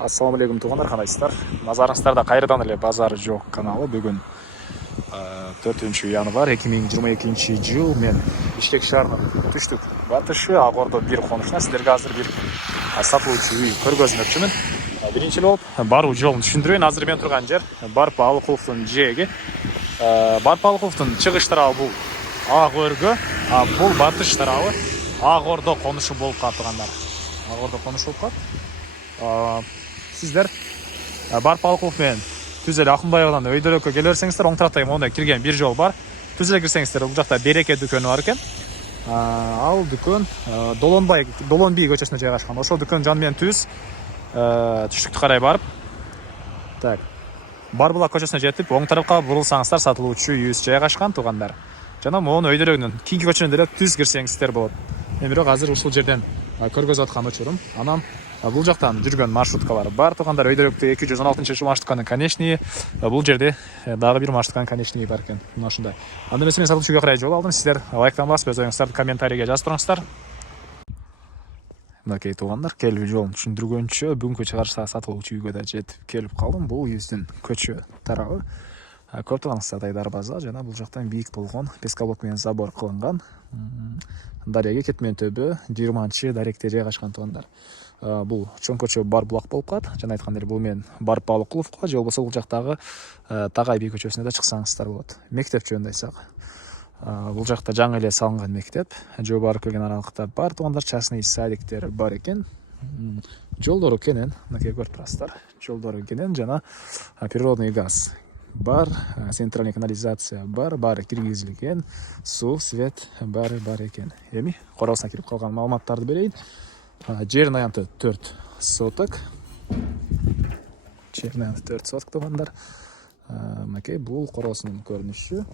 Ассаламу алейкум туғандар, қандайсыздар? Назарыңыздарда қайырдан эле базары жоқ каналы. Бүгін 4 январь 2022 жыл мен Бишкек шаарынын түштүк батышы Ак Ордо бир конушуна силерге азыр бир сатылуучу үй көргөзмөкчүмүн. Биринчи болуп баруу жолун түшүндүрөйүн. Азыр мен турган жер Барп Алыкуловдун жээги. Барп Алыкуловдун чыгыш тарабы бул Ак Өргө, бул батыш тарабы Ак Ордо конушу болуп калат тугандар. Ак Ордо конушу болуп калат. Сіздер Барп Алыкулов менен Түзеле Акынбаевадан өйдөлөккө келе берсеңиздер, оң тарапта мондай кирген бир жол бар. Түзеле кирсеңиздер, бул жакта Береке дүкөнү бар экен. Ал дүкөн Долон би көчөсүнө жайгашкан. Ошол дүкөн жаны менен түз түштүктү карай барып, так, Барбулак көчөсүнө жетип, оң тарапка бурулсаңыздар сатылуучу үйүбүз жайгашкан тугандар. Жана монун өйдөлөгүнүн кийинки көчөнүн деле түз кирсеңиздер болот. Мен бирок азыр ушул жерден көргөзүп аткан учурум. Анан бул жактан жүргөн маршруткалар бар тугандар. Өйдөлөктө 216 маршрутканын конечный, бул жерде дагы бир маршрутканын конечный бар экен. Мына ушундай. Анда эмесе мен сатылуучу үйгө карай жол алдым. Сиздер лайктан басып, өз оюңуздарды комментарийге жазып туруңуздар. Мынакей тугандар, келүү жолун түшүндүргөнчө бүгүнкү чыгарыш сатылуучу үйгө да жетип келип калдым. Бул үйүбүздүн көчө тарабы. Көрүп тургансыздардай дарбаза жана бул жактан бийик болгон пескоблок менен забор кылынган. Дареге кетмен төбө 20 даректе жайгашкан тугандар. Бул чоң көчө Барбулак болуп калат. Жана айткандай бул мен Барп Алыкуловго же болбосо бул жактагы Тагай би көчөсүнө да чыксаңыздар болот. Мектеп жөнүндө айтсак, бул жакта жаңы эле салынган мектеп. Жобо барып келген аралыкта бар тугандар, частный садиктер бар экен. Жолдору кенен, мынакей көрүп турасыздар. Жолдору кенен жана природный газ бар, центральный канализация бар, баары киргизилген, суу, свет бар экен. Эми коросуна кирип калган маалыматтарды берейин. Жерин аянты 4 соток. Жерин аянты 4 соток тугандар. Мынакей бул коросунун көрүнүшү.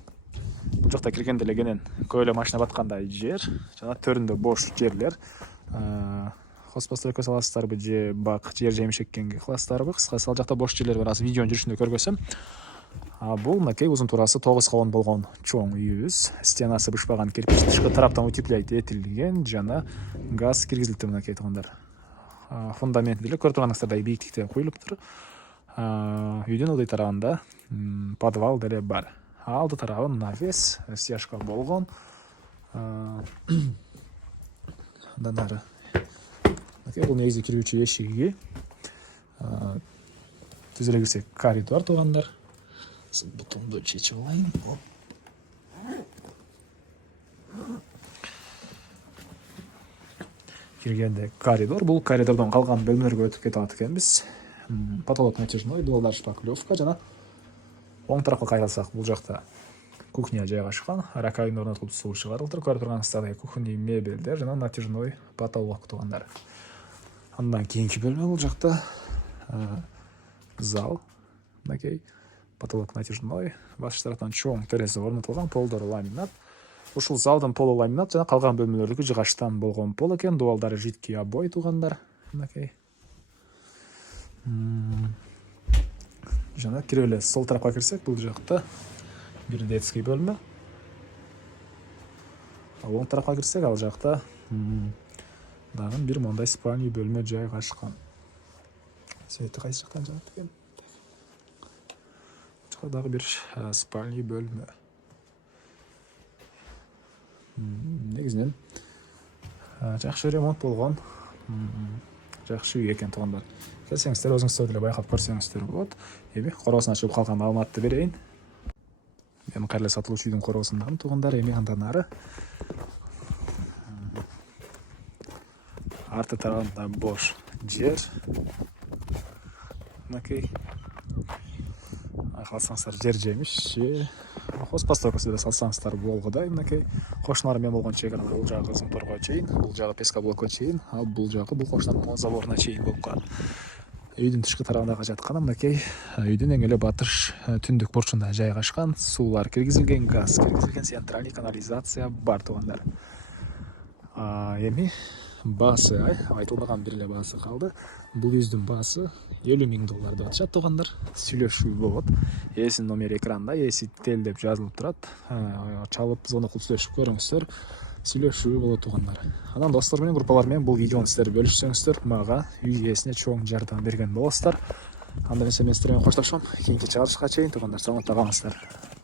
Бул жакта киргенде эле кенен көп эле машина баткандай жер, жана төрүндө бош жерлер. Хозпостройка саласыздарбы же бак жер жемиш эккенге кыласыздарбы? Кыскасы ал жакта бош жерлер бар. Азыр видеонун жүрүшүндө көргөзсөм. Бул мынакей узун турасы 9 колон болгон чоң үйүбүз. Стенасы бышпаган кирпич, тышкы тараптан утеплять этилген жана газ киргизилди мынакей тугандар. Фундамент деле көрүп турганыңыздардай бийиктикте куюлуптур. Үйдүн ылдый тарабында подвал деле бар. Алды тарабы навес, стяжка болгон. Андан ары бул негизи кирүүчү эшиги. Түзөлө кирсек коридор тугандар. Бутонду чечип алайын. Киргенде коридор. Бул коридордон калган бөлмөлөргө өтүп кете алат экенбиз. Потолок натяжной, дуалдар шпаклевка жана оң тарапка кайрылсак, бул жакта кухня жайгашкан. Раковина орнотулуп суу чыгарылды. Көрүп турганыңыздардай кухонный мебелдер жана натяжной потолок тугандар. Андан кийинки бөлмө бул жакта зал. Мынакей потолок натяжной, баш тараптан чоң терезе орнотулган, полдору ламинат. Ушул залдын полу ламинат жана калган бөлмөлөрдүкү жыгачтан болгон пол экен. Дуалдары жидкий обой тугандар. Мынакей. Жана кирип эле сол тарапка кирсек, бул жакта бир детский бөлмө. Ал оң тарапка кирсек, ал жакта дагы бир мондай спальный бөлмө жайгашкан. Свети кайсы жактан жагат экен? Дагы бир спальный бөлмө. Негизинен жакшы ремонт болгон, жакшы үй экен тугандар. Келсеңиздер, өзүңүздөр деле байкап көрсөңүздөр болот. Эми коросуна чыгып калган маалыматты берейин. Мен кайра сатылуучу үйдүн коросундамын тугандар. Эми андан ары арты тарабында бош жер. Мынакей калсаңыздар жер жемиш же хозпостройкасы деле салсаңыздар болгодай. Мынакей кошуналар менен болгон чек-аралар бул жагы Зымторго чейин, бул жагы Пескоблокко чейин, а бул жагы бул кошуналардын заборуна чейин болуп калат. Үйдүн тышкы тарабындагы жатканы мынакей үйдүн эң эле батыш түндүк бурчунда жайгашкан. Суулар киргизилген, газ киргизилген, центральный канализация бар тугандар. Эми баасы айтылбаган бир эле баасы калды. Бул үйүбүздүн баасы $50,000 деп атышат тугандар. Сүйлөшүү болот. Эсинин номери экранда, эси тел деп жазылып турат. Чалып звонок кылып сүйлөшүп көрүңүздөр. сүйлөшүү болот туугандар. Анан достор менен, группалар менен бул видеону сиздер бөлүшсөңүздөр, мага үй ээсине чоң жардам берген болосуздар. Анда эмесе мен сиздер менен коштошом. Кийинки чыгарылышка чейин туугандар, саламатта калыңыздар.